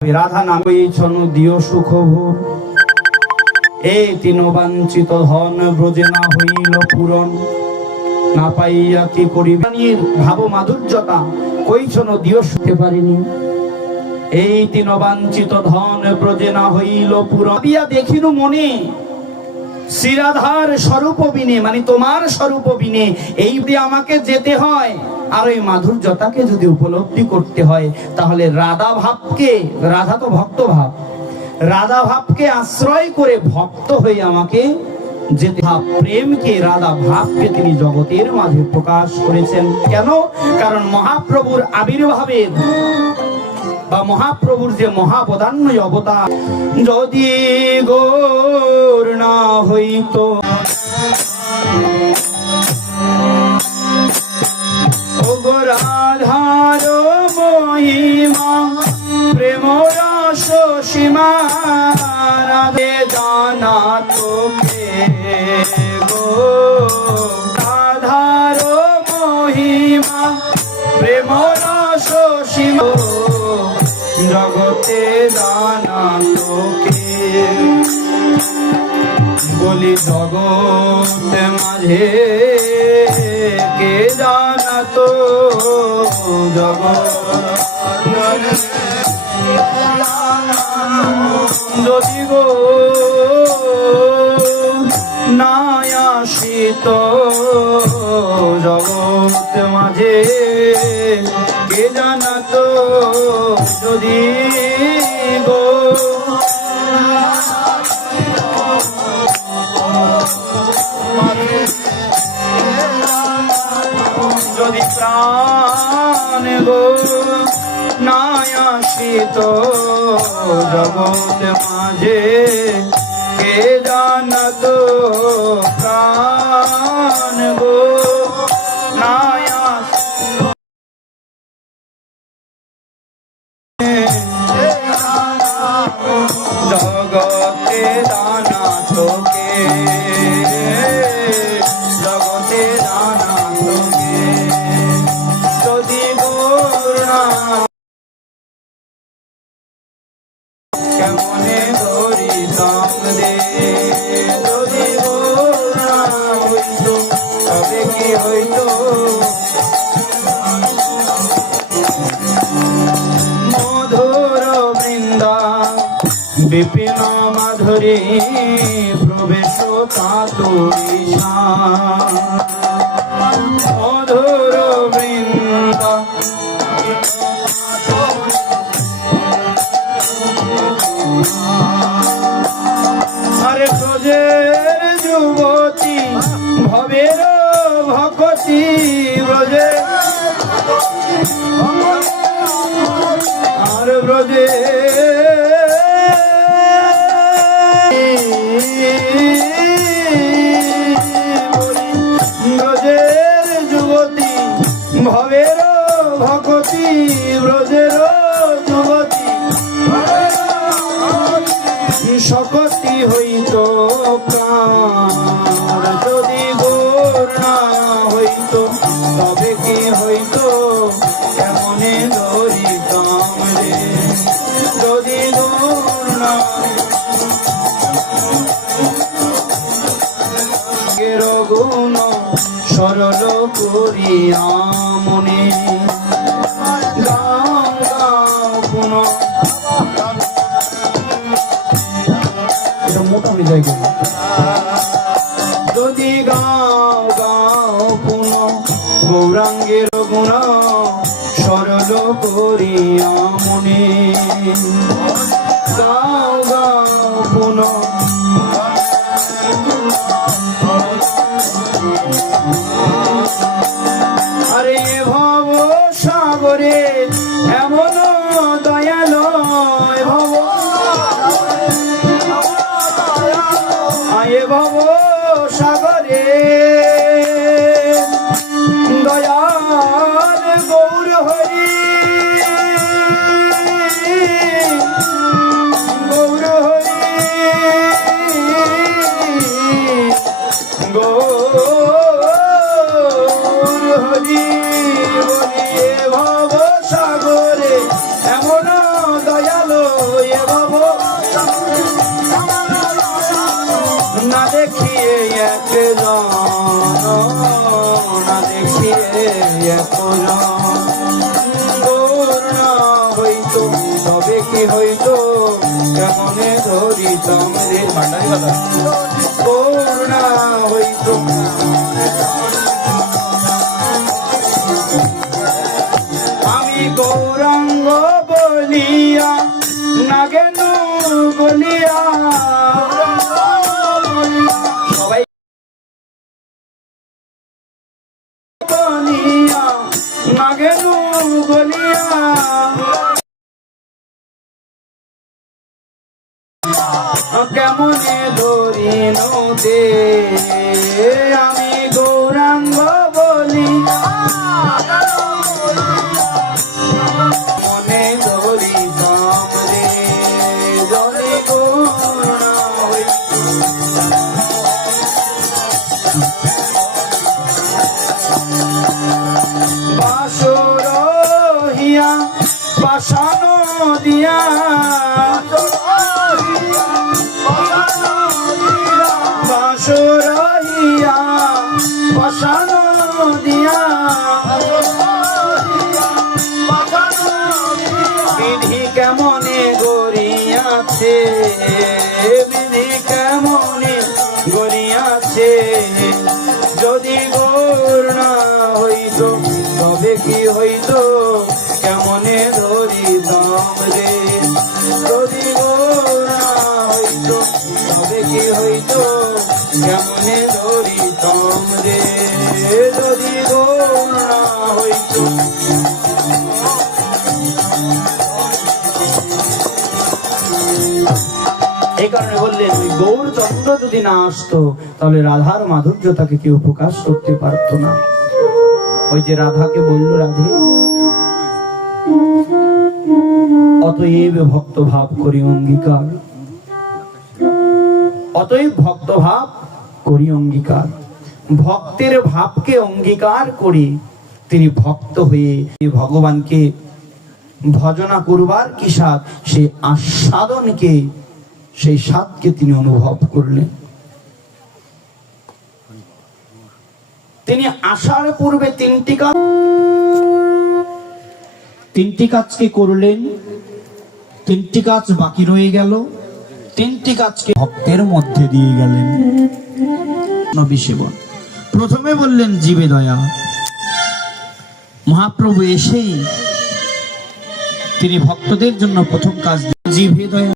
রাধা নামে ছনু, দিও সুখ এ ধন ব্রজে না হইল পূরণ। না পাইয়া কি ভাব মাধুর্যতা কইছন দিও শুতে পারিনি। এই তিনবাঞ্ছিত ধন ব্রজে না হইল পূরণ। দেখিনু মনে শ্রীরাধার স্বরূপ বিনে মানে তোমার স্বরূপ বিনে, এই দিয়ে আমাকে যেতে হয়। আর ওই মাধুর্যতাকে যদি উপলব্ধি করতে হয়, তাহলে রাধা ভাবকে, রাধা তো ভক্ত ভাব, রাধা ভাবকে আশ্রয় করে ভক্ত হয়ে আমাকে যেতে ভাব প্রেমকে, রাধা ভাবকে তিনি জগতের মাঝে প্রকাশ করেছেন। কেন? কারণ মহাপ্রভুর আবির্ভাবের বা মহাপ্রভুর যে মহাবদান্য অবতার যদি গোর না হইত। রাধার মহিমা প্রেম রস সীমা জানা তোকে বলি, জগতে মাঝে কে জানা তো জগৎ যদি গো নাই আসিত জগৎ মাঝে কে জানা তো? যদি জগৎ মাঝে কে জানত প্রাণ কেমনে ধরিতাম রে যদি গুরুনা হইতো তবে কি হইতো? মধুর বৃন্দা, বিপিন মাধুরী, প্রবেশ তাতুরি মধুর বৃন্দা আরে ব্রজের যুবতী ভবের ভকতি ব্রজে শকতি হইত প্রাণ। যদি গোর না হইত, তবে কি হইত? কেমনে ধরিতাম রে? যদি গোর না গুণ সরল করিয়া মনে মোটা হয়ে যায় যদি গাও গাও পুন গৌরাঙ্গের গুণ সরল করিয়া মনে। কে না দেখিয়ে এখন হইতো, তবে কি হইতো? কেমনে ধরিত রে ভান্ডারি হইতো। আমি গৌরাঙ্গ বলিয়া নাগেন গলি কেমনে ধরি নদে? আমি গৌরাঙ্গ বলি। মনে ধরি রে জলে গৌরা বিধি কেমনে গড়িয়াছে? যদি গোর না হইত তবে কি হইত? এই কারণে বললেন, গৌরচন্দ্র যদি না আসতো, তাহলে রাধার মাধুর্য তাকে কেউ প্রকাশ করতে পারতো না। ওই যে রাধাকে বলল, রাধে, অতএব ভক্ত ভাব করি অঙ্গীকার। অতএব ভক্ত ভাব করি অঙ্গীকার। ভক্তের ভাবকে অঙ্গীকার করে তিনি ভক্ত হয়ে ভগবানকে ভজনা করবার কি স্বাদ সেই আস্বাদনকে সেই স্বাদকে তিনি অনুভব করলেন। তিনি আসার পূর্বে তিনটি কাজ তিনটি কাজকে করলেন, তিনটি কাজ বাকি রয়ে গেল, তিনটি কাজকে ভক্তের মধ্যে দিয়ে গেলেন। নবী সেবন প্রথমে বললেন, জীবে দয়া। মহাপ্রভু এসেই তিনি ভক্তদের জন্য প্রথম কাজ জিভে দয়া।